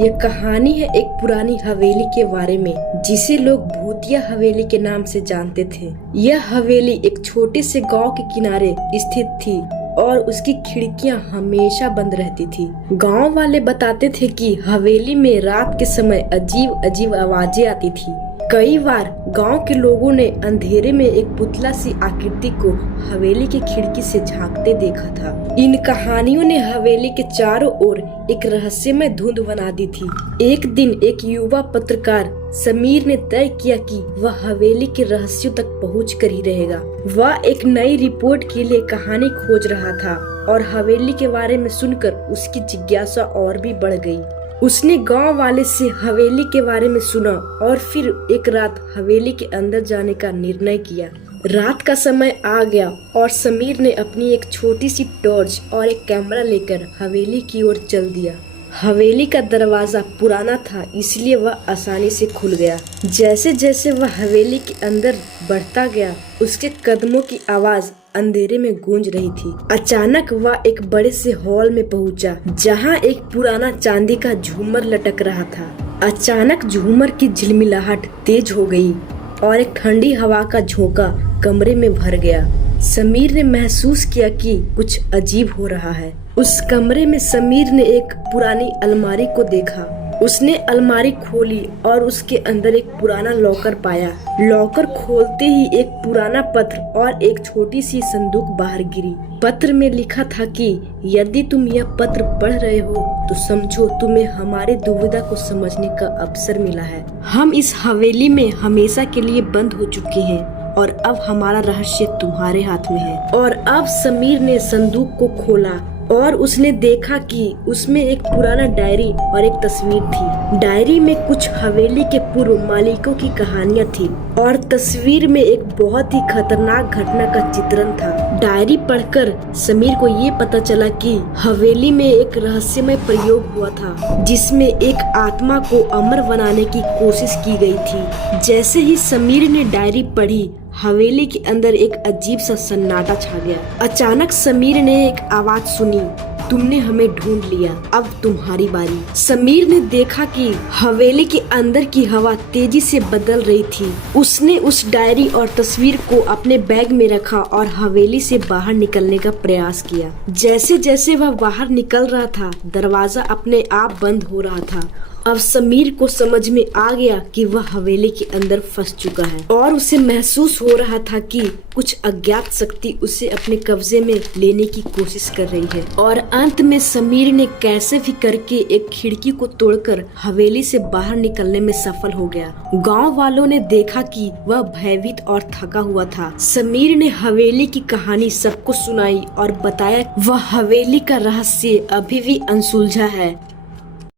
ये कहानी है एक पुरानी हवेली के बारे में जिसे लोग भूतिया हवेली के नाम से जानते थे। यह हवेली एक छोटे से गांव के किनारे स्थित थी और उसकी खिड़कियां हमेशा बंद रहती थी। गांव वाले बताते थे कि हवेली में रात के समय अजीब अजीब आवाजें आती थी। कई बार गांव के लोगों ने अंधेरे में एक पुतला सी आकृति को हवेली की खिड़की से झांकते देखा था। इन कहानियों ने हवेली के चारों ओर एक रहस्यमय धुंध बना दी थी। एक दिन एक युवा पत्रकार समीर ने तय किया कि वह हवेली के रहस्यों तक पहुँच कर ही रहेगा। वह एक नई रिपोर्ट के लिए कहानी खोज रहा था और हवेली के बारे में सुनकर उसकी जिज्ञासा और भी बढ़ गई। उसने गांव वाले से हवेली के बारे में सुना और फिर एक रात हवेली के अंदर जाने का निर्णय किया। रात का समय आ गया और समीर ने अपनी एक छोटी सी टॉर्च और एक कैमरा लेकर हवेली की ओर चल दिया। हवेली का दरवाजा पुराना था, इसलिए वह आसानी से खुल गया। जैसे जैसे वह हवेली के अंदर बढ़ता गया, उसके कदमों की आवाज अंधेरे में गूंज रही थी। अचानक वह एक बड़े से हॉल में पहुंचा, जहां एक पुराना चांदी का झूमर लटक रहा था। अचानक झूमर की झिलमिलाहट तेज हो गई और एक ठंडी हवा का झोंका कमरे में भर गया। समीर ने महसूस किया कि कुछ अजीब हो रहा है। उस कमरे में समीर ने एक पुरानी अलमारी को देखा। उसने अलमारी खोली और उसके अंदर एक पुराना लॉकर पाया। लॉकर खोलते ही एक पुराना पत्र और एक छोटी सी संदूक बाहर गिरी। पत्र में लिखा था कि यदि तुम यह पत्र पढ़ रहे हो तो समझो तुम्हें हमारी दुविधा को समझने का अवसर मिला है। हम इस हवेली में हमेशा के लिए बंद हो चुके हैं और अब हमारा रहस्य तुम्हारे हाथ में है। और अब समीर ने संदूक को खोला और उसने देखा कि उसमें एक पुराना डायरी और एक तस्वीर थी। डायरी में कुछ हवेली के पूर्व मालिकों की कहानियां थी और तस्वीर में एक बहुत ही खतरनाक घटना का चित्रण था। डायरी पढ़कर समीर को ये पता चला कि हवेली में एक रहस्यमय प्रयोग हुआ था, जिसमें एक आत्मा को अमर बनाने की कोशिश की गई थी। जैसे ही समीर ने डायरी पढ़ी, हवेली के अंदर एक अजीब सा सन्नाटा छा गया। अचानक समीर ने एक आवाज सुनी, तुमने हमें ढूंढ लिया, अब तुम्हारी बारी। समीर ने देखा कि हवेली के अंदर की हवा तेजी से बदल रही थी। उसने उस डायरी और तस्वीर को अपने बैग में रखा और हवेली से बाहर निकलने का प्रयास किया। जैसे जैसे वह बाहर निकल रहा था, दरवाजा अपने आप बंद हो रहा था। अब समीर को समझ में आ गया कि वह हवेली के अंदर फंस चुका है और उसे महसूस हो रहा था कि कुछ अज्ञात शक्ति उसे अपने कब्जे में लेने की कोशिश कर रही है। और अंत में समीर ने कैसे भी करके एक खिड़की को तोड़कर हवेली से बाहर निकलने में सफल हो गया। गांव वालों ने देखा कि वह भयभीत और थका हुआ था। समीर ने हवेली की कहानी सबको सुनाई और बताया वह हवेली का रहस्य अभी भी अनसुलझा है